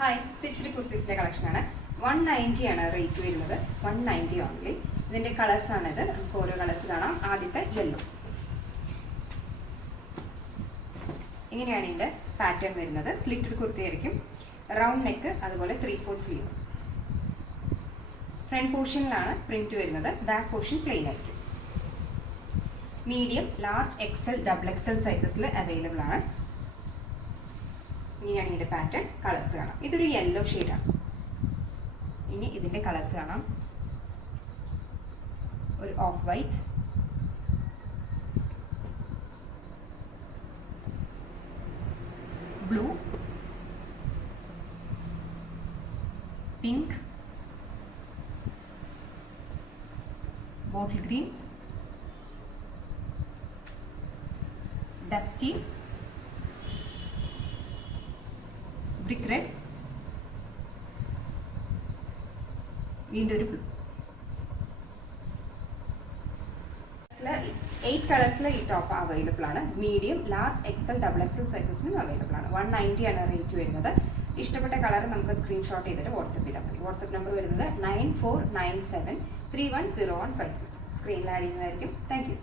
Hi, stitched കുർത്തീസിൻ്റെ കളക്ഷനാണ്. 190 ആണ് rate വരുന്നത്. 190 ഓൺലി. ഇതിൻ്റെ കളേഴ്സാണിത്. നമുക്ക് ഓരോ കളേഴ്സ് കാണാം. ആദ്യത്തെ യെല്ലോ. ഇങ്ങനെയാണ് ഇതിൻ്റെ പാറ്റേൺ വരുന്നത്. സ്ലിറ്റഡ് കുർത്തി ആയിരിക്കും. റൗണ്ട് നെക്ക്, അതുപോലെ 3/4 സ്ലീവ്. ഫ്രണ്ട് പോർഷനിലാണ് പ്രിന്റ് വരുന്നത്. ബാക്ക് പോർഷൻ പ്ലെയിൻ ആയിരിക്കും. Medium, large, XL, double XL സൈസസിൽ അവൈലബിൾ ആണ്. ഇങ്ങനെയാണ് ഇതിൻ്റെ പാറ്റേൺ. കളേഴ്സ് കാണാം. ഇതൊരു യെല്ലോ ഷെയ്ഡാണ്. ഇനി ഇതിൻ്റെ കളേഴ്സ് കാണാം. ഒരു off white, blue, pink, bottle green, dusty, brick red, വീണ്ടും ഒരു ബ്ലൂ. 8 കളേഴ്സിൽ ഈ ടോപ്പ് അവൈലബിൾ ആണ്. Medium, large, XL, double XL സൈസസിലും അവൈലബിൾ ആണ്. 190 ആണ് റേറ്റ് വരുന്നത്. ഇഷ്ടപ്പെട്ട കളർ നമുക്ക് സ്ക്രീൻഷോട്ട് ചെയ്തിട്ട് വാട്സപ്പ് ചെയ്താൽ മതി. വാട്സപ്പ് നമ്പർ വരുന്നത് 9497310156. സ്ക്രീനിൽ ആഡ് ചെയ്യുന്നതായിരിക്കും. Thank you.